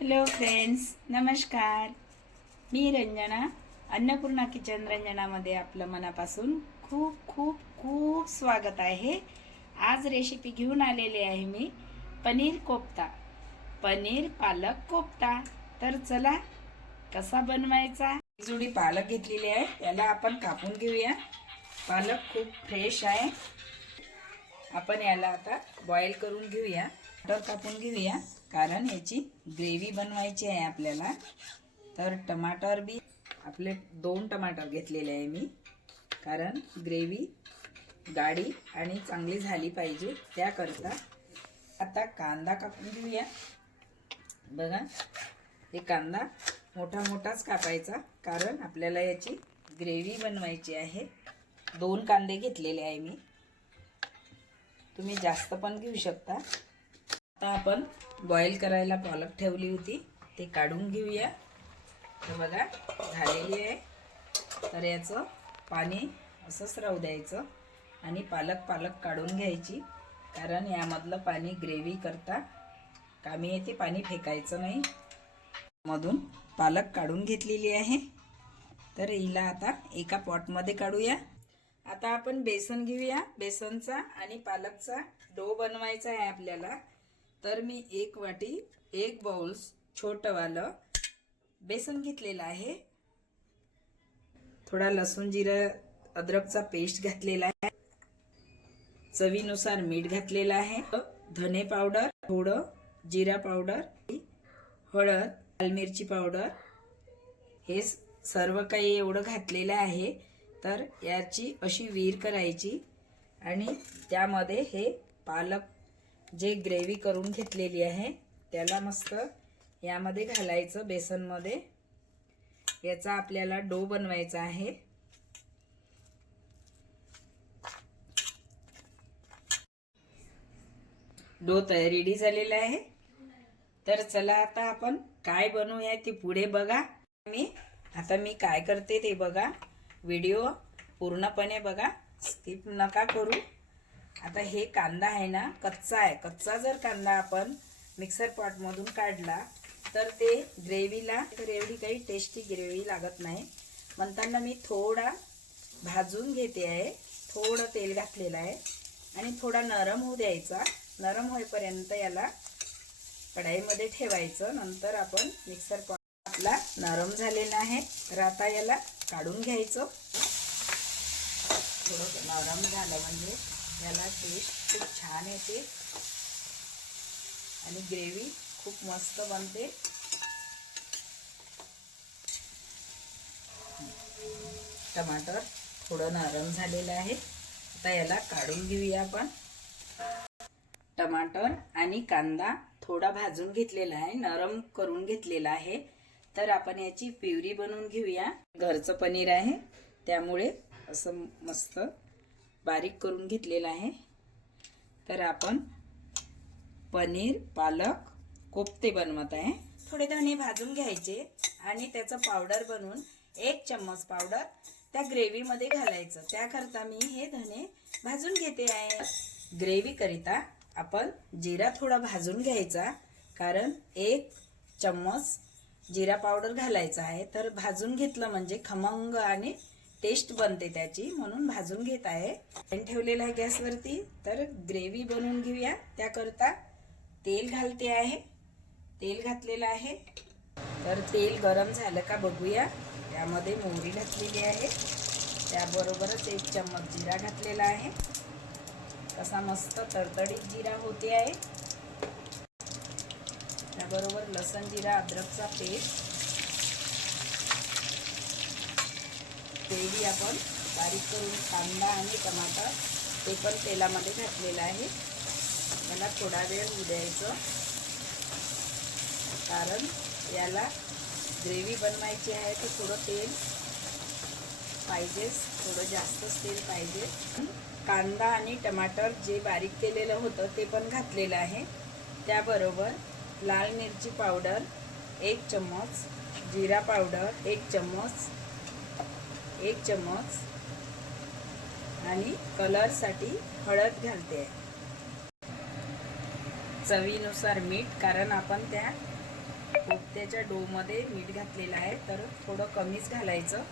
Hello friends, नमस्कार. मी Ranjana. Annapurna kitchen रंजनामध्ये आपलं मनापासून खूप खूप खूप स्वागत आहे. आज रेसिपी घेऊन आलेली आहे मी पनीर कोफ्ता, पनीर पालक कोफ्ता. तर चला कसा बनवायचा. एक जुडी पालक घेतलेली आहे, त्याला आपण कापून घेऊया. पालक खूप फ्रेश आहे. आपण याला आता बॉईल करून घेऊया. टमाटर कापून घेऊया, कारण याची ग्रेव्ही बनवायची आहे आपल्याला. तर टमाटर बी आपले 2 टमाटर घेतलेले आहे मी, कारण ग्रेव्ही गाढी आणि चांगली झाली पाहिजे त्याकरता. आता कांदा कापून घेऊया. बघा, हे कांदा मोठा मोठाच कापायचा, कारण आपल्याला याची ग्रेव्ही बनवायची आहे. 2 कांदे घेतलेले आहे मी, तुम्ही जास्त पण घेऊ शकता. आता आपण बॉईल करायला पालक ठेवली होती, ते काढून घेऊया. तर बघा, झालेली आहे. तर याचं पाणी असंच राहू द्यायचं आणि पालक काढून घ्यायची, कारण यामधलं पाणी ग्रेव्ही करता कामी येते. पाणी फेकायचं नाही. मधून पालक काढून घेतलेली आहे. तर हिला आता एका पॉटमध्ये काढूया. आता आपण बेसन घेऊया. बेसनचा आणि पालकचा डो बनवायचा आहे आपल्याला. तर मी 1 वाटी 1 बाउल्स छोटंवालं बेसन घेतलेलं आहे. थोडा लसूण जिरं अद्रकचा पेस्ट घातलेला आहे. चवीनुसार मीठ घातलेलं आहे. धने पावडर, थोडं जिरा पावडर, हळद, लाल मिरची पावडर, हे सर्व काही एवढं घातलेलं आहे. तर याची अशी वीर करायची आणि त्यामध्ये हे पालक जे ग्रेव्ही करून घेतलेली आहे त्याला मस्त यामध्ये घालायचं. बेसनमध्ये याचा आपल्याला डो बनवायचा आहे. डो रेडी झालेला आहे. तर चला आता आपण काय बनवूया ते पुढे बघा. मी काय करते ते बघा. व्हिडिओ पूर्णपणे बघा, स्किप नका करू. आता हे कांदा आहे ना, कच्चा आहे. कच्चा जर कांदा आपण मिक्सर पॉटमधून काढला तर ते ग्रेव्हीला तर एवढी काही टेस्टी ग्रेव्ही लागत नाही. म्हणताना मी थोडा भाजून घेते आहे. थोडं तेल घातलेलं आहे आणि थोडा नरम होऊ द्यायचा. नरम होईपर्यंत याला कढाईमध्ये ठेवायचं. नंतर आपण मिक्सर पॉट आपला नरम झालेला आहे. तर आता याला काढून घ्यायचं. थोडं नरम झालं म्हणजे याला टेस्ट खूप छान येते आणि ग्रेव्ही खूप मस्त बनते. टमाटर थोडं नरम झालेलं आहे. आता याला काढून घेऊया आपण. टमाटर आणि कांदा थोडा भाजून घेतलेला आहे, नरम करून घेतलेला आहे. तर आपण याची प्युरी बनवून घेऊया. घरचं पनीर आहे त्यामुळे असं मस्त बारीक करून घेतलेलं आहे. तर आपण पनीर पालक कोफ्ते बनवत आहे. थोडे धणे भाजून घ्यायचे आणि त्याचं पावडर बनवून 1 चम्मच पावडर त्या ग्रेव्हीमध्ये घालायचं. त्याकरता मी हे धणे भाजून घेते आहे. ग्रेव्ही करिता आपण जिरा थोडा भाजून घ्यायचा, कारण 1 चम्मच जिरा पावडर घालायचा आहे. तर भाजून घेतलं म्हणजे खमंग आणि टेस्ट बनते त्याची, म्हणून भाजून घेत आहे. पॅन ठेवलेला आहे गॅसवरती. तर ग्रेव्ही बनवून घेऊया. त्याकरता तेल घालते आहे. तेल घातलेलं आहे. तर तेल गरम झालं का बघूया. त्यामध्ये मोहरी घातलेली आहे, त्याबरोबरच 1 चम्मच जिरा घातलेला आहे. कसा मस्त तडतडीत जिरा होते आहे. त्याबरोबर लसूण जिरा अद्रकचा पेस्ट, तेही आपण बारीक करून कांदा आणि टमाटर ते पण तेलामध्ये घातलेलं आहे. याला थोडा वेळ होऊ द्यायचं, कारण याला ग्रेव्ही बनवायची आहे. तर थोडं तेल पाहिजेच, थोडं जास्तच तेल पाहिजे. कांदा आणि टमाटर जे बारीक केलेलं होतं ते पण घातलेलं आहे. त्याबरोबर लाल मिरची पावडर 1 चम्मच, जिरा पावडर 1 चम्मच आणि कलरसाठी हळद घालते. चवीनुसार मीठ, कारण आपण त्या कोफ्त्याच्या डोमध्ये मीठ घातलेलं आहे, तर थोडं कमीच घालायचं.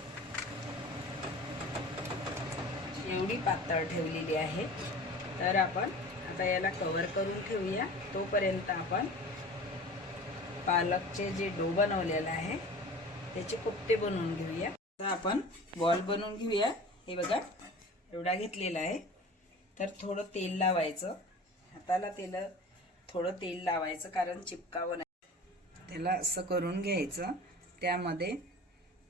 एवढी पातळ ठेवलेली आहे. तर आपण आता याला कव्हर करून ठेवूया. तोपर्यंत आपण पालकचे जे डो बनवलेला आहे त्याचे कोफ्ते बनवून घेऊया. आता आपण बॉल बनवून घेऊया. हे बघा, एवढा घेतलेला आहे. तर थोडं तेल लावायचं हाताला, थोडं तेल लावायचं, कारण चिपकावं नाही. त्याला असं करून घ्यायचं. त्यामध्ये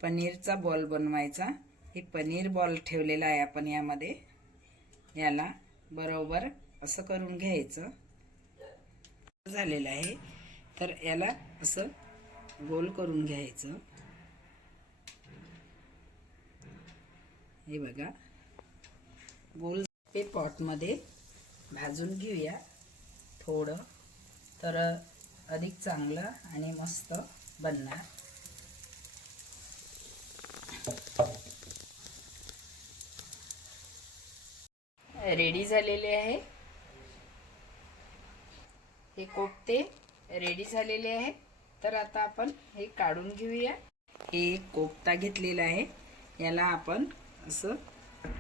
पनीरचा बॉल बनवायचा. हे पनीर बॉल ठेवलेला आहे आपण यामध्ये. याला बरोबर असं करून घ्यायचं. झालेलं आहे. तर याला असं गोल करून घ्यायचं. हे बघा, गोल. हे पॉटमध्ये भाजून घेऊया थोडं, तर अधिक चांगलं आणि मस्त बनणार. रेडी झालेले आहे. हे कोफ्ते रेडी झालेले आहे. तर आता आपण हे काढून घेऊया. हे एक कोफ्ता घेतलेला आहे. याला आपण असं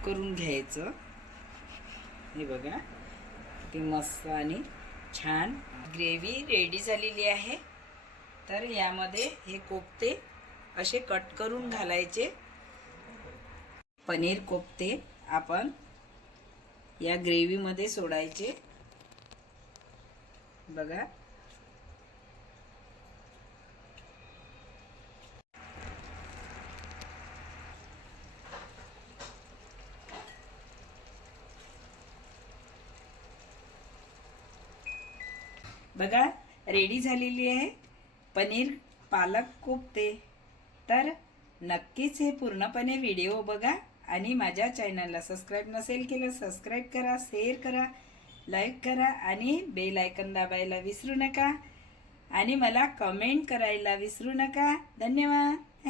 करून घ्यायचं. हे बघा, किती मस्त आणि छान ग्रेव्ही रेडी झालेली आहे. तर यामध्ये हे कोफ्ते असे कट करून घालायचे. पनीर कोफ्ते आपण या ग्रेव्हीमध्ये सोडायचे. बघा, बघा रेडी झालेली आहे पनीर पालक कोफ्ते. तर नक्कीच हे पूर्णपणे व्हिडिओ बघा आणि माझ्या चॅनलला सबस्क्राईब नसेल केलं, सबस्क्राईब करा, शेअर करा, लाईक करा आणि बेल आयकॉन दाबायला विसरू नका आणि मला कमेंट करायला विसरू नका. धन्यवाद.